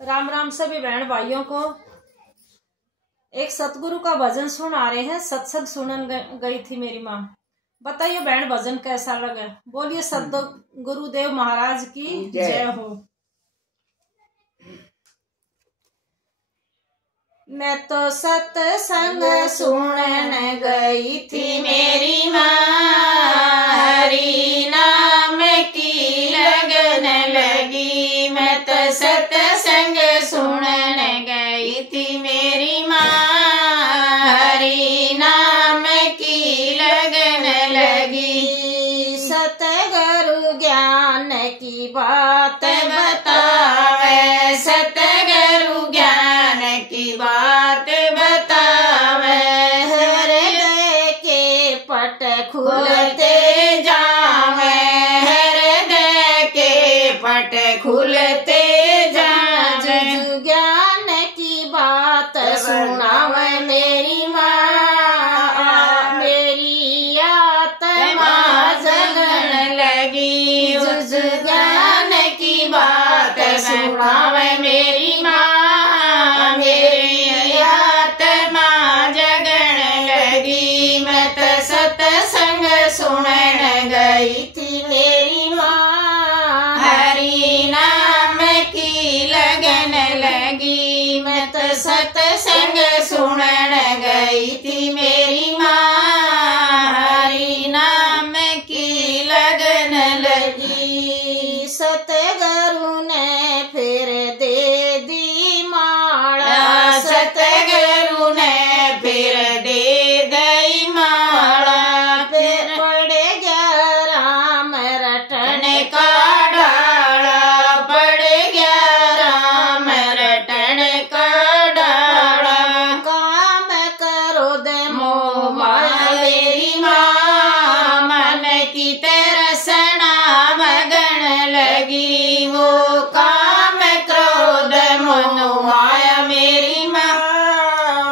राम राम सभी बहन भाइयों को। एक सतगुरु का भजन सुन आ रहे हैं। सत्संग सुनन गई थी मेरी माँ। बताइए बहन भजन कैसा लगे। बोलिए सतगुरुदेव महाराज की जय हो। मैं तो सत्संग सुनन गई थी मेरी माँ, हरि नाम की लगन लगी। मैं तो सत्संग सुनन गई थी मेरी माँ, हरि नाम की लगन लगी। सतगुरु ज्ञान की बात बतावे, सतगुरु ज्ञान की बात बतावे। हृदय के पट खुलते जावे, हृदय के पट खुलते जावे। ज्ञान की बात सुनावे मेरी माँ, मेरी आत्मा जगन लगी। उस ज्ञान की बात सुनावे मेरी माँ, मेरी आत्मा जगन लगी। मैं तो सत्संग सुनन गई थी मेरी माँ, हरि नाम की लगन लगी। मैं तो सत्संग सुनन गई थी मेरी माँ, हरि नाम की लगन लगी। सतगुरु ने फिर दे दी माला, सतगुरु ने फिर दे दी माला। फिर पड़ गया राम रटन का डाला, पड़ गया राम रटन का डाला। काम करो दे मोह माया मेरी माँ, मन की तरसना मगन लगी। वो काम क्रोध मनो माया मेरी माँ,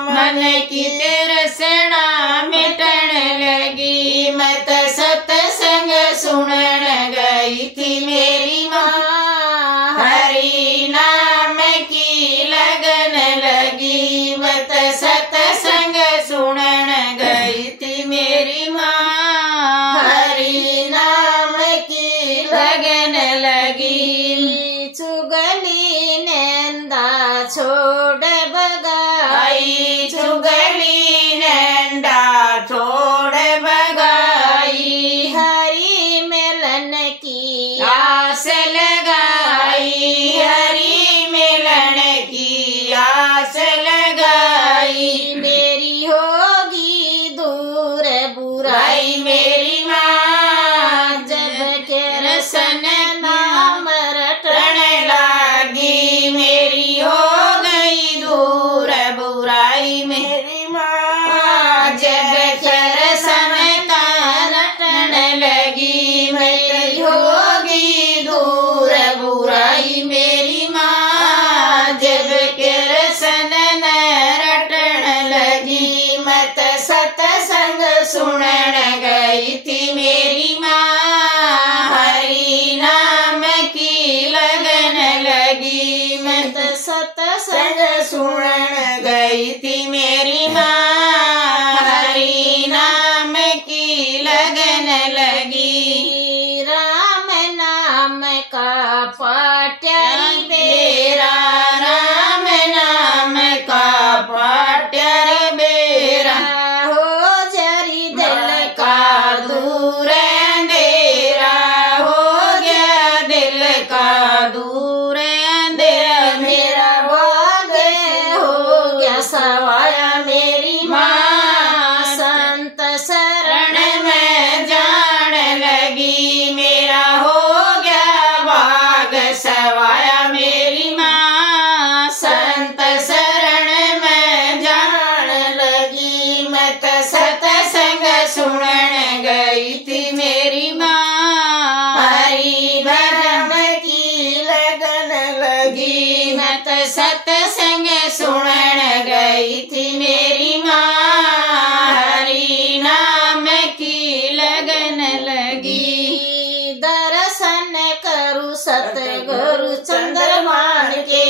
मन की तरसना मिटन लगी। मैं तो सत्संग सुनन गई थी मेरी माँ, हरि नाम की लगन लगी। मैं तो सत्संग सुनन गई थी मेरी माँ, हरि नाम की लगन लगी। चुगली नंदा छोड़ बगाई, चुगली नंदा छोड़ बगाई। हरि मिलन की आस लगाई, हरि मिलन की आस लगाई। मेरी होगी दूर बुराई मेरी माँ, जब के रसन नाम रटन लागी। मेरी हो गई दूर बुराई मेरी माँ, जब के रसन का रटन लगी। मेरी होगी दूर बुराई मेरी माँ, जब के रसन रटन लगी। मैं तो सत्संग सुनन गई थी मेरी माँ, हरि नाम की लगन लगी। मैं तो सत्संग सुनन गई थी मेरी माँ, हरि नाम की लगन लगी। राम नाम का पाट्यारी बेरा, राम नाम का पाट्यारी बेरा। हो जरी दिल का दूर अंधेरा, हो गया दिल का दूर अंधेरा। मेरा भाग्य हो गया सवाया मेरी माँ, संत शरण में जान लगी। मेरा हो गया भाग सवाया मेरी माँ, संत शरण में जान लगी। मैं तो सत्संग सुनन गई थी मेरी माँ, हरि भजन की लगन लगी। मैं तो सत्संग सुनन गई थी मेरी माँ, हरि नाम की लगन लगी। दर्शन करूं सतगुरु चंद्रमान के,